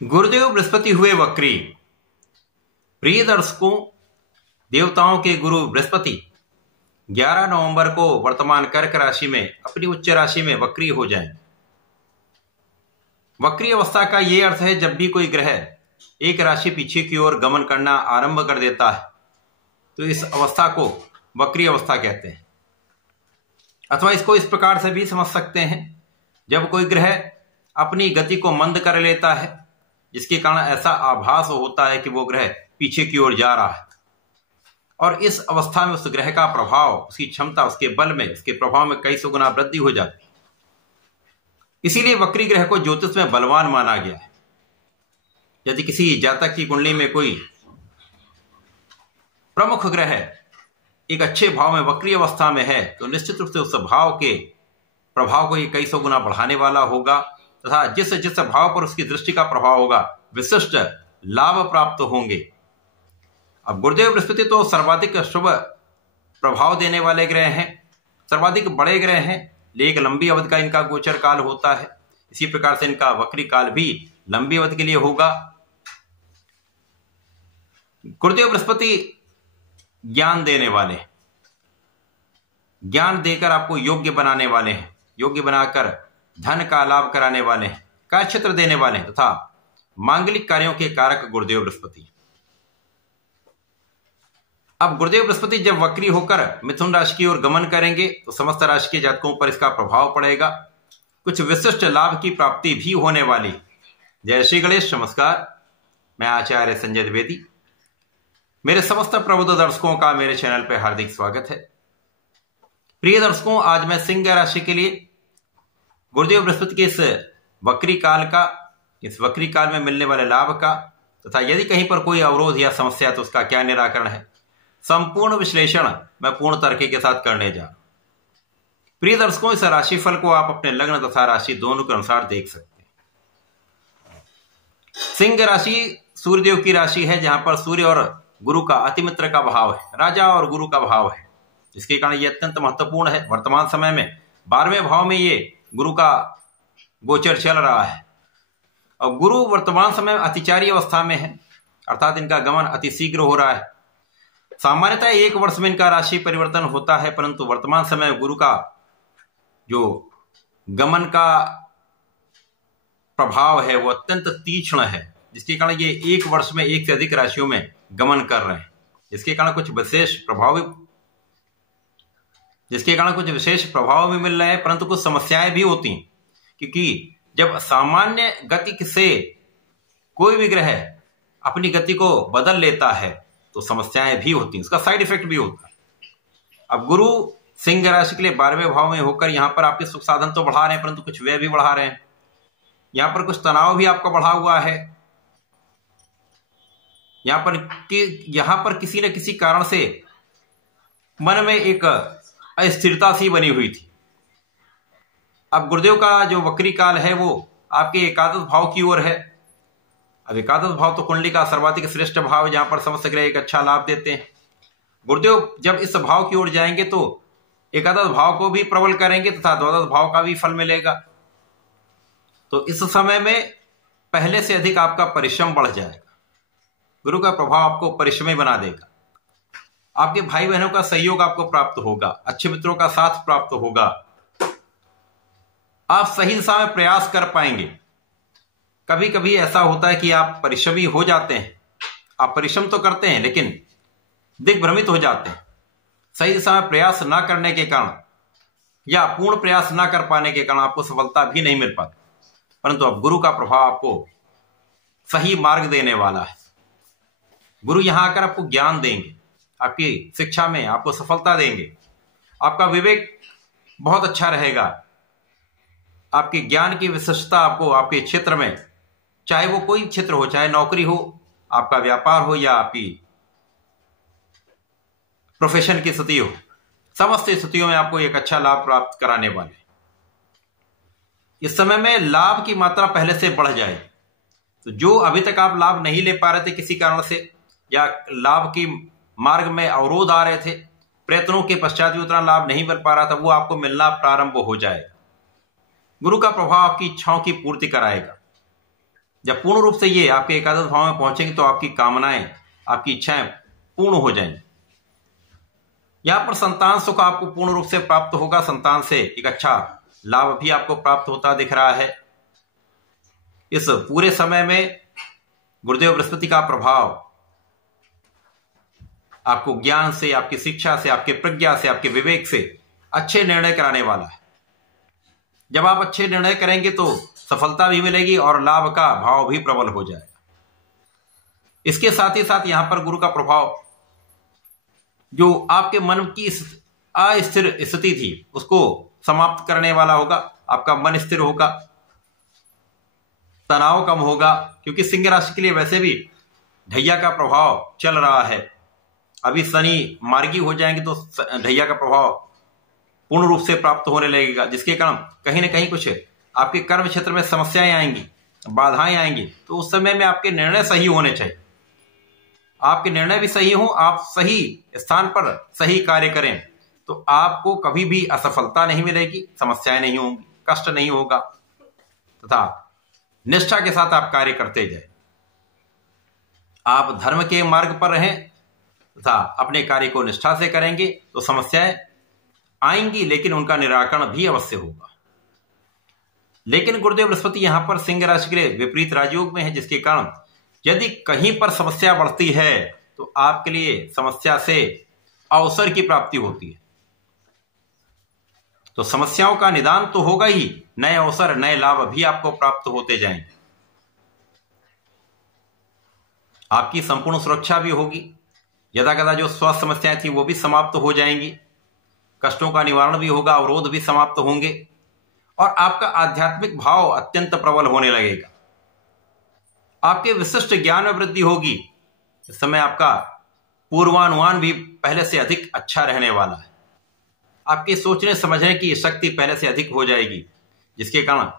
गुरुदेव बृहस्पति हुए वक्री। प्रिय दर्शकों, देवताओं के गुरु बृहस्पति 11 नवंबर को वर्तमान कर्क राशि में अपनी उच्च राशि में वक्री हो जाएंगे। वक्री अवस्था का यह अर्थ है जब भी कोई ग्रह एक राशि पीछे की ओर गमन करना आरंभ कर देता है तो इस अवस्था को वक्री अवस्था कहते हैं। अथवा इसको इस प्रकार से भी समझ सकते हैं, जब कोई ग्रह अपनी गति को मंद कर लेता है जिसके कारण ऐसा आभास होता है कि वो ग्रह पीछे की ओर जा रहा है, और इस अवस्था में उस ग्रह का प्रभाव, उसकी क्षमता, उसके बल में, उसके प्रभाव में कई सौ गुना वृद्धि हो जाती है। इसीलिए वक्री ग्रह को ज्योतिष में बलवान माना गया है। यदि किसी जातक की कुंडली में कोई प्रमुख ग्रह एक अच्छे भाव में वक्री अवस्था में है तो निश्चित रूप से उस भाव के प्रभाव को ये कई सौ गुना बढ़ाने वाला होगा, तथा जिस जिस भाव पर उसकी दृष्टि का प्रभाव होगा विशिष्ट लाभ प्राप्त होंगे। अब गुरुदेव बृहस्पति तो सर्वाधिक शुभ प्रभाव देने वाले ग्रह हैं, सर्वाधिक बड़े ग्रह हैं, लेकिन लंबी अवधि का इनका गोचर काल होता है। इसी प्रकार से इनका वक्री काल भी लंबी अवधि के लिए होगा। गुरुदेव बृहस्पति ज्ञान देने वाले, ज्ञान देकर आपको योग्य बनाने वाले हैं, योग्य बनाकर धन का लाभ कराने वाले हैं, कार्य क्षेत्र देने वाले हैं तथा मांगलिक कार्यों के कारक गुरुदेव बृहस्पति। अब गुरुदेव बृहस्पति जब वक्री होकर मिथुन राशि की ओर गमन करेंगे तो समस्त राशि के जातकों पर इसका प्रभाव पड़ेगा। कुछ विशिष्ट लाभ की प्राप्ति भी होने वाली। जय श्री गणेश। नमस्कार, मैं आचार्य संजय द्विवेदी। मेरे समस्त प्रबुद्ध दर्शकों का मेरे चैनल पर हार्दिक स्वागत है। प्रिय दर्शकों, आज मैं सिंह राशि के लिए गुरुदेव बृहस्पति के इस वक्री काल का, इस वक्री काल में मिलने वाले लाभ का, तथा यदि कहीं पर कोई अवरोध या समस्या तो उसका क्या निराकरण है, संपूर्ण विश्लेषण मैं पूर्ण तरीके के साथ करने जा रहा हूं। प्रिय दर्शकों, इस राशिफल को आप अपने लग्न तथा राशि दोनों के अनुसार देख सकते हैं। सिंह राशि सूर्यदेव की राशि है, जहां पर सूर्य और गुरु का अतिमित्र का भाव है, राजा और गुरु का भाव है, जिसके कारण यह अत्यंत महत्वपूर्ण है। वर्तमान समय में 12वें भाव में ये गुरु का गोचर चल रहा है और गुरु वर्तमान समय में अतिचारी अवस्था में है, अर्थात इनका गमन अति शीघ्र हो रहा है। सामान्यतः 1 वर्ष में इनका राशि परिवर्तन होता है, परंतु वर्तमान समय गुरु का जो गमन का प्रभाव है वो अत्यंत तीक्ष्ण है, जिसके कारण ये 1 वर्ष में 1 से अधिक राशियों में गमन कर रहे हैं, जिसके कारण कुछ विशेष प्रभाव भी मिल रहे हैं, परंतु कुछ समस्याएं भी होती हैं। क्योंकि जब सामान्य गति से कोई भी ग्रह अपनी गति को बदल लेता है तो समस्याएं भी होती हैं, उसका साइड इफेक्ट भी होता है। अब गुरु सिंह राशि के लिए 12वें भाव में होकर यहां पर आपके सुख साधन तो बढ़ा रहे हैं, परंतु कुछ व्यय भी बढ़ा रहे हैं। यहां पर कुछ तनाव भी आपका बढ़ा हुआ है। यहां पर किसी न किसी कारण से मन में एक अस्थिरता सी बनी हुई थी। अब गुरुदेव का जो वक्री काल है वो आपके एकादश भाव की ओर है। अब एकादश भाव तो कुंडली का सर्वाधिक श्रेष्ठ भाव है, जहां पर समस्त ग्रह एक अच्छा लाभ देते हैं। गुरुदेव जब इस भाव की ओर जाएंगे तो एकादश भाव को भी प्रबल करेंगे तथा द्वादश भाव का भी फल मिलेगा। तो इस समय में पहले से अधिक आपका परिश्रम बढ़ जाएगा। गुरु का प्रभाव आपको परिश्रमी बना देगा। आपके भाई बहनों का सहयोग आपको प्राप्त होगा, अच्छे मित्रों का साथ प्राप्त होगा। आप सही दिशा में प्रयास कर पाएंगे। कभी कभी ऐसा होता है कि आप परिश्रमी हो जाते हैं, आप परिश्रम तो करते हैं लेकिन दिग्भ्रमित हो जाते हैं। सही दिशा में प्रयास ना करने के कारण या पूर्ण प्रयास ना कर पाने के कारण आपको सफलता भी नहीं मिल पाती, परंतु अब गुरु का प्रभाव आपको सही मार्ग देने वाला है। गुरु यहां आकर आपको ज्ञान देंगे, आपकी शिक्षा में आपको सफलता देंगे। आपका विवेक बहुत अच्छा रहेगा। आपके ज्ञान की विशिष्टता आपको आपके क्षेत्र में, चाहे वो कोई क्षेत्र हो, चाहे नौकरी हो, आपका व्यापार हो या आपकी प्रोफेशन की स्थिति हो, समस्त स्थितियों में आपको एक अच्छा लाभ प्राप्त कराने वाले। इस समय में लाभ की मात्रा पहले से बढ़ जाएगी। तो जो अभी तक आप लाभ नहीं ले पा रहे थे किसी कारण से, या लाभ की मार्ग में अवरोध आ रहे थे, प्रयत्नों के पश्चात भी उतना लाभ नहीं मिल पा रहा था, वो आपको मिलना प्रारंभ हो जाएगा। गुरु का प्रभाव आपकी इच्छाओं की पूर्ति कराएगा। जब पूर्ण रूप से ये आपके एकादश भाव में पहुंचेंगे तो आपकी कामनाएं, आपकी इच्छाएं पूर्ण हो जाएंगी। यहां पर संतान सुख आपको पूर्ण रूप से प्राप्त होगा। संतान से एक अच्छा लाभ भी आपको प्राप्त होता दिख रहा है। इस पूरे समय में गुरुदेव बृहस्पति का प्रभाव आपको ज्ञान से, आपकी शिक्षा से, आपके प्रज्ञा से, आपके विवेक से अच्छे निर्णय कराने वाला है। जब आप अच्छे निर्णय करेंगे तो सफलता भी मिलेगी और लाभ का भाव भी प्रबल हो जाएगा। इसके साथ ही साथ यहां पर गुरु का प्रभाव जो आपके मन की अस्थिर स्थिति थी उसको समाप्त करने वाला होगा। आपका मन स्थिर होगा, तनाव कम होगा, क्योंकि सिंह राशि के लिए वैसे भी ढैया का प्रभाव चल रहा है। अभी शनि मार्गी हो जाएंगे तो ढैया का प्रभाव पूर्ण रूप से प्राप्त होने लगेगा, जिसके कारण कहीं ना कहीं कुछ आपके कर्म क्षेत्र में समस्याएं आएंगी, बाधाएं आएंगी। तो उस समय में आपके निर्णय सही होने चाहिए। आपके निर्णय भी सही हो, आप सही स्थान पर सही कार्य करें तो आपको कभी भी असफलता नहीं मिलेगी, समस्याएं नहीं होंगी, कष्ट नहीं होगा, तथा निष्ठा के साथ आप कार्य करते जाए। आप धर्म के मार्ग पर रहें तथा अपने कार्य को निष्ठा से करेंगे तो समस्याएं आएंगी, लेकिन उनका निराकरण भी अवश्य होगा। लेकिन गुरुदेव बृहस्पति यहां पर सिंह राशि के लिए विपरीत राजयोग में है, जिसके कारण यदि कहीं पर समस्या बढ़ती है तो आपके लिए समस्या से अवसर की प्राप्ति होती है। तो समस्याओं का निदान तो होगा ही, नए अवसर, नए लाभ भी आपको प्राप्त होते जाएंगे। आपकी संपूर्ण सुरक्षा भी होगी। यदाकदा जो स्वास्थ्य समस्याएं थी वो भी समाप्त हो जाएंगी। कष्टों का निवारण भी होगा, अवरोध भी समाप्त होंगे और आपका आध्यात्मिक भाव अत्यंत प्रबल होने लगेगा। आपके विशिष्ट ज्ञान में वृद्धि होगी। इस समय आपका पूर्वानुमान भी पहले से अधिक अच्छा रहने वाला है। आपके सोचने समझने की शक्ति पहले से अधिक हो जाएगी, जिसके कारण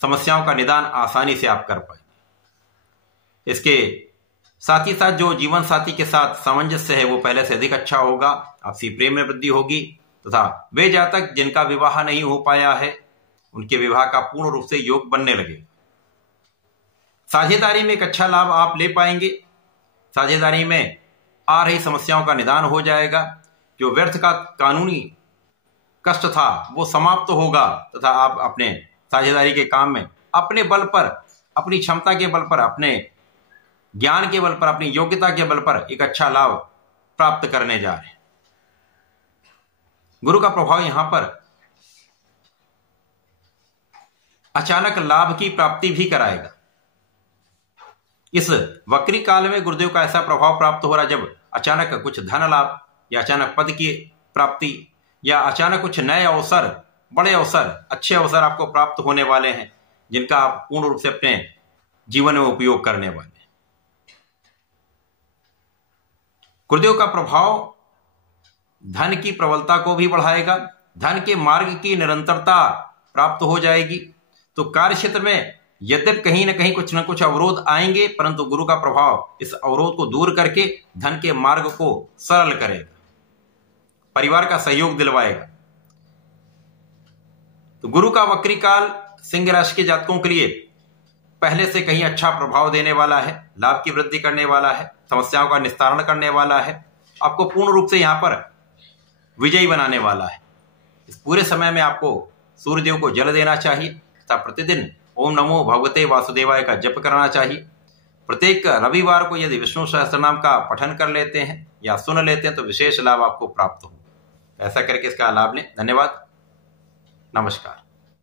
समस्याओं का निदान आसानी से आप कर पाएंगे। इसके साथ ही साथ जो जीवन साथी के साथ सामंजस्य है वो पहले से अधिक अच्छा होगा। आपसी प्रेम में वृद्धि होगी तथा वे जातक जिनका विवाह नहीं हो पाया है उनके विवाह का पूर्ण रूप से योग बनने लगेगा। साझेदारी में एक अच्छा लाभ आप ले पाएंगे। साझेदारी में आ रही समस्याओं का निदान हो जाएगा। जो व्यर्थ का कानूनी कष्ट था वो समाप्त होगा तथा आप अपने साझेदारी के काम में अपने बल पर, अपनी क्षमता के बल पर, अपने ज्ञान के बल पर, अपनी योग्यता के बल पर एक अच्छा लाभ प्राप्त करने जा रहे हैं। गुरु का प्रभाव यहां पर अचानक लाभ की प्राप्ति भी कराएगा। इस वक्री काल में गुरुदेव का ऐसा प्रभाव प्राप्त हो रहा है जब अचानक कुछ धन लाभ या अचानक पद की प्राप्ति या अचानक कुछ नए अवसर, बड़े अवसर, अच्छे अवसर आपको प्राप्त होने वाले हैं, जिनका आप पूर्ण रूप से अपने जीवन में उपयोग करने वाले हैं। गुरुदेव का प्रभाव धन की प्रबलता को भी बढ़ाएगा। धन के मार्ग की निरंतरता प्राप्त हो जाएगी। तो कार्य क्षेत्र में यद्यप कहीं ना कहीं कुछ न कुछ अवरोध आएंगे, परंतु गुरु का प्रभाव इस अवरोध को दूर करके धन के मार्ग को सरल करेगा, परिवार का सहयोग दिलवाएगा। तो गुरु का वक्री काल सिंह राशि के जातकों के लिए पहले से कहीं अच्छा प्रभाव देने वाला है, लाभ की वृद्धि करने वाला है, समस्याओं का निस्तारण करने वाला है, आपको पूर्ण रूप से यहां पर विजयी बनाने वाला है। इस पूरे समय में आपको सूर्यदेव को जल देना चाहिए तथा प्रतिदिन ओम नमो भगवते वासुदेवाय का जप करना चाहिए। प्रत्येक रविवार को यदि विष्णु सहस्त्रनाम का पठन कर लेते हैं या सुन लेते हैं तो विशेष लाभ आपको प्राप्त होगा। ऐसा करके इसका लाभ लें। धन्यवाद, नमस्कार।